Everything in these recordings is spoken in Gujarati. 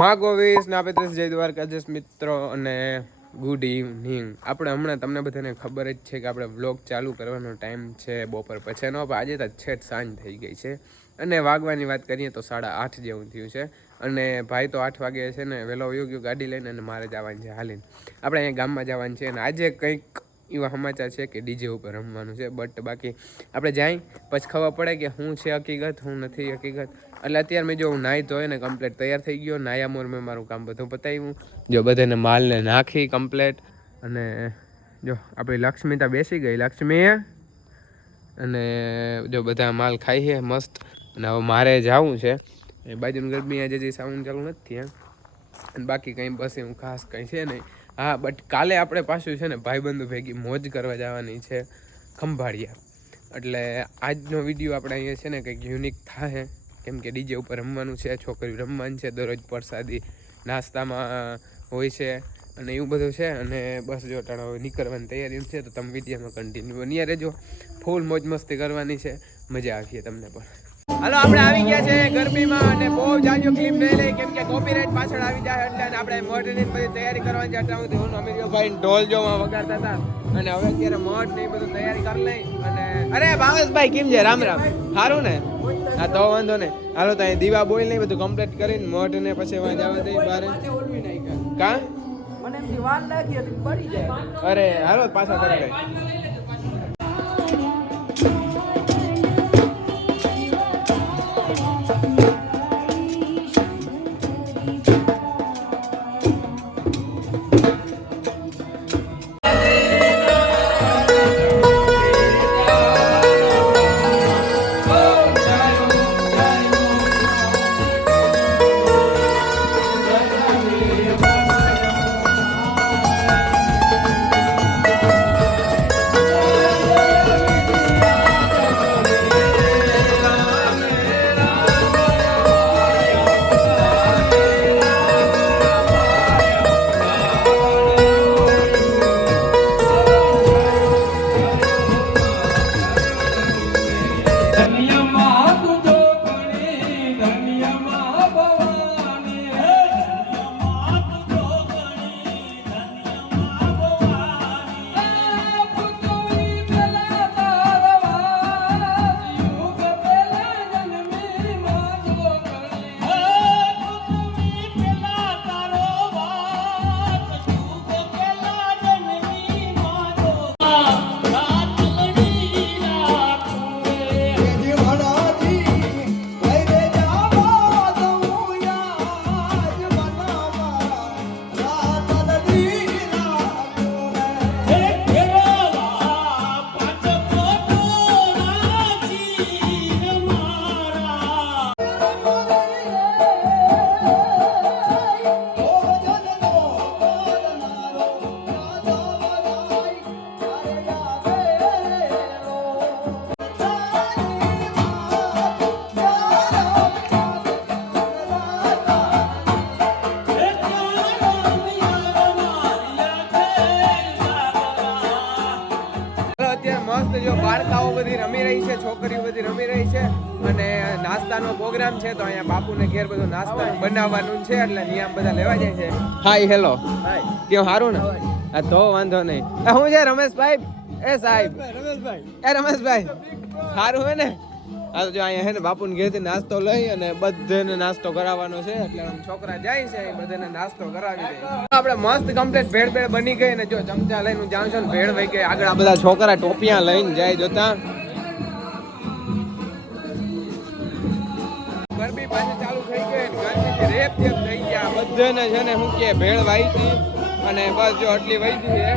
માગોવીસ ના 35 જય દ્વારકાધીશ મિત્રો અને ગુડ ઇવનિંગ. આપણે હમણાં તમને બધાને ખબર જ છે કે આપણે વ્લોગ ચાલુ કરવાનો ટાઈમ છે બપોર પછીનો, પણ આજે તો છેટ સાંજ થઈ ગઈ છે અને વાગવાની વાત કરીએ તો 8:30 જેવું થયું છે. અને ભાઈ તો 8 વાગે છે ને વહેલો વયો ગયો ગાડી લઈને, અને મારે જવાનું છે હાલીને. આપણે અહીંયા ગામમાં જવાનું છે અને આજે કંઈક એવા સમાચાર છે કે ડીજે ઉપર રમવાનું છે, બટ બાકી આપણે જાય પછી ખબર પડે કે શું છે હકીકત, શું નથી હકીકત. એટલે અત્યારે મેં જો હું નાહી ધોઈ ને કમ્પ્લીટ તૈયાર થઈ ગયો, નાયા મોર મેં મારું કામ બધું પતાવ્યું, જો બધાને માલને નાખી કમ્પ્લીટ. અને જો આપણી લક્ષ્મી તો બેસી ગઈ, લક્ષ્મી, અને જો બધા માલ ખાઈ છે મસ્ત. અને હવે મારે જવું છે એ બાજુની ગરબી, આજે જે સાઉન્ડ ચાલુ નથી એમ, અને બાકી કંઈ બસ એવું ખાસ કંઈ છે નહીં. હા, બટ કાલે આપણે પાછું છે ને ભાઈબંધુ ભેગી મોજ કરવા જવાની છે ખંભાળિયા. એટલે આજનો વિડીયો આપણે અહીંયા છે ને કંઈક યુનિક થાય, કેમ કે ડીજે ઉપર રમવાનું છે, છોકરીઓ રમવાનું છે, દરરોજ પ્રસાદી નાસ્તામાં હોય છે અને એવું બધું છે. અને બસ જો ટાણા હવે નીકળવાની તૈયારી છે, તો તમે વિડીયોમાં કન્ટિન્યુ બન્યા રહેજો. ફૂલ મોજ મસ્તી કરવાની છે, મજા આવશે તમને પણ. હાલો, આપણે આવી ગયા છે ગરમીમાં અને બહુ જાજો ક્લિપ નહીં લઈ, કેમ કે કોપીરાઇટ પાછળ આવી જાય એટલે. અને આપણે મોઢની બધી તૈયારી કરવાની છે. એટલે હું અમીરભાઈ ઢોલ જોવા વગાડતા હતા, અને હવે અત્યારે મોઢ ને બધું તૈયારી કરી લઈ. અને અરે ભાવેશભાઈ કેમ છે? રામ રામ. સારું ને? હા, તો વાંધો નહીં. હાલો, તો અહીં દીવા બોલ નહીં બધું કમ્પ્લીટ કરીને મોઢ ને પછી વાં જવા દઈ બહાર. કા મને એમથી વાર લાગી હતી પડી જાય. અરે હાલો પાછા કરી લઈ. જો બાળકાઓ બધી રમી રહી છે, છોકરીઓ બધી રમી રહી છે, અને નાસ્તાનો પ્રોગ્રામ છે. તો અહીંયા બાપુને ઘેર બધું નાસ્તા બનાવવાનું છે, એટલે નિયમ બધા લેવા જાય છે. હાય હેલો, કેવું સારું ને? હા, તો વાંધો નહીં. હું છે રમેશભાઈ? એ સાહેબ રમેશભાઈ, એ રમેશભાઈ સારું હોય ને? હા, તો જો અહીંયા છે ને બાપુને ઘેરથી નાસ્તો લઈ અને બધાને નાસ્તો કરાવવાનો છે, એટલે છોકરા જાય છે બધાને નાસ્તો કરાવી દે. આપણે મસ્ત કમ્પ્લીટ ભેળ ભેળ બની ગઈ ને જો ચમચા લઈને હું જાઉં છું ને ભેળ વહી ગઈ આગળ. આ બધા છોકરા ટોપિયા લઈને જાય જોતા. ગરબી પાછી ચાલુ થઈ ગઈ, ગરમીથી રેપ જેમ થઈ ગયા બધાને છે ને. શું કે ભેળ વાઈ હતી અને બસ જો આટલી વહી ગઈ છે.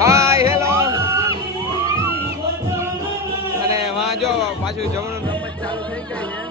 Hi hello. અને વાં જો પાછું જમવાનું રમત ચાલુ થઈ ગઈ છે.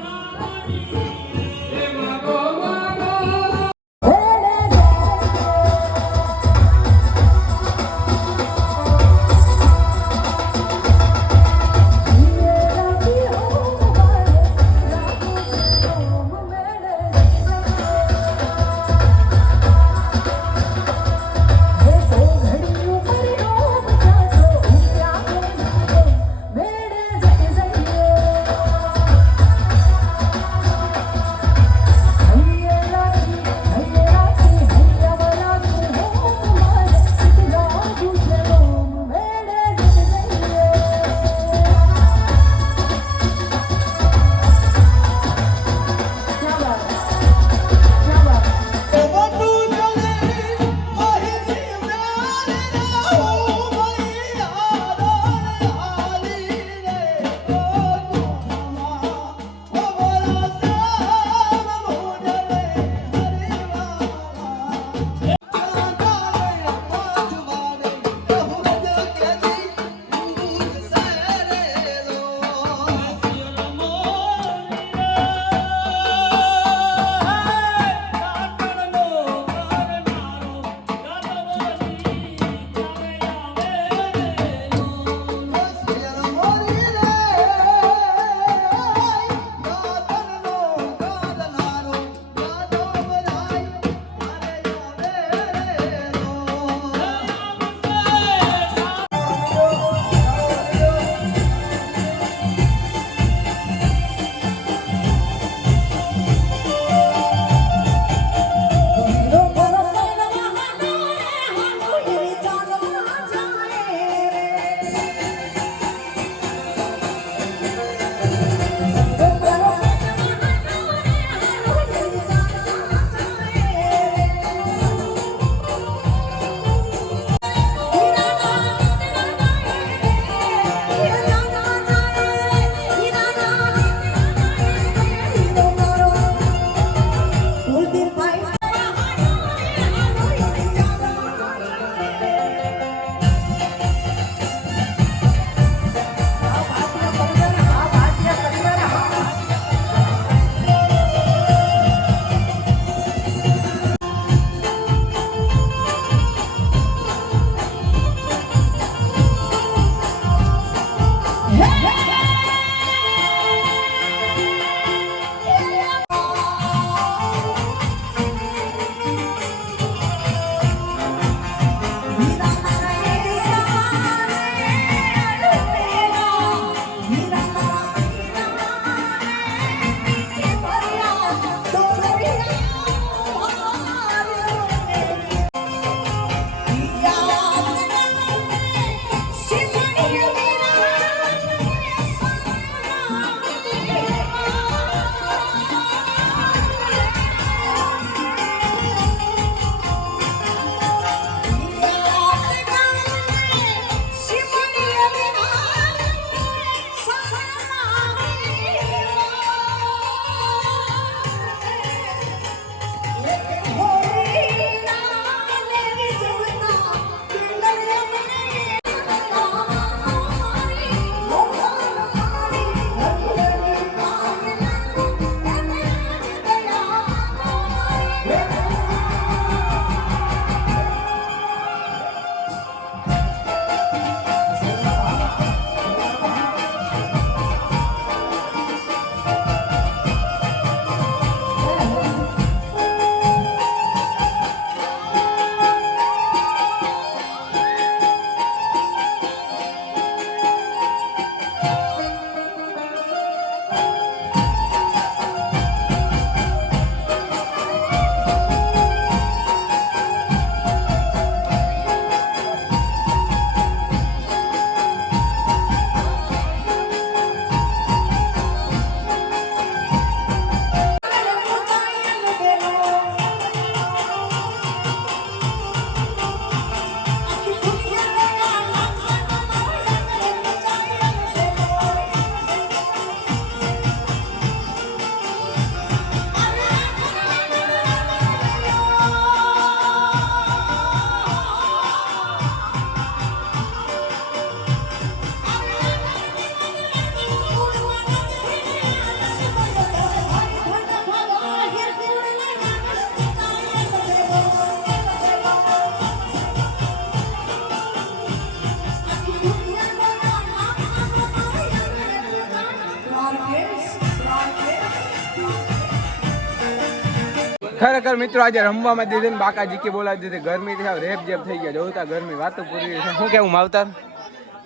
ખરેખર મિત્રો આજે રમવામાં દીધી ને બાકા જીકી બોલાવી દીધી. ગરમી થી રેપ જેપ થઈ ગયા. જોતા ગરમી વાતો પૂરી છે. શું કેવું માવતર?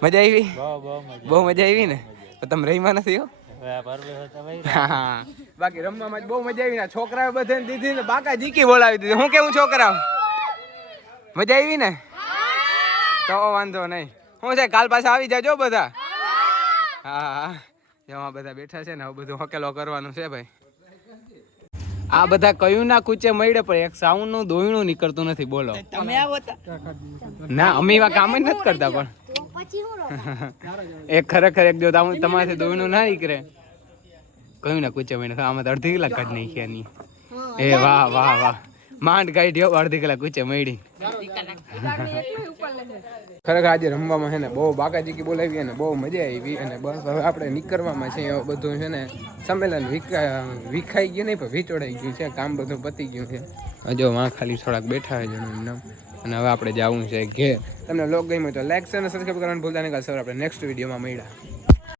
મજા આવી? બહુ મજા આવી ને? તો તમે રહીમાં નથી હો? બાકી રમવામાં બહુ મજા આવી ને. છોકરાઓ બધાને દીધી ને બાકા જીકી બોલાવી દીધી. હું કેવું છોકરાઓ? મજા આવી ને? તો વાંધો નહીં. શું છે કાલ પાછા આવી જાજો બધા. હા જેમાં બધા બેઠા છે ને હવે બધું હકેલો કરવાનું છે ભાઈ. આ બધા કયું ના કૂચે મળે પણ એક સાઉન્ડ નું દોયણું નીકળતું નથી. બોલો તમે આવો ના અમે એવા કામ જ નથી કરતા પણ એક ખરેખર એક જો તમારાથી દોયણું ના નીકળે કયું ના કૂચે મળે આમાં તો અડધી કલાક જ નહીં ખેની. એ વાહ વાહ વાહ માંડ કાઢ્યો અડધી કલાક કૂચે મળી. ખરેખર આજે રમવામાં છે ને બહુ બાકાજીકી બોલાવી અને બહુ મજા આવી અને બસ હવે આપણે નીકળવામાં છે બધું છે ને સંમેલન વિખાઈ ગયું નહીં પણ વીટોડાઈ ગયું છે. કામ બધું પતી ગયું છે. હજુ વાં ખાલી થોડાક બેઠા હોય જણું નામ અને હવે આપણે જવું છે ઘેર. તમને વ્લોગ ગમ્યો તો લાઈક અને સબસ્ક્રાઈબ કરવાનું ભૂલતા નહીં. આપણે નેક્સ્ટ વિડીયોમાં મળ્યા.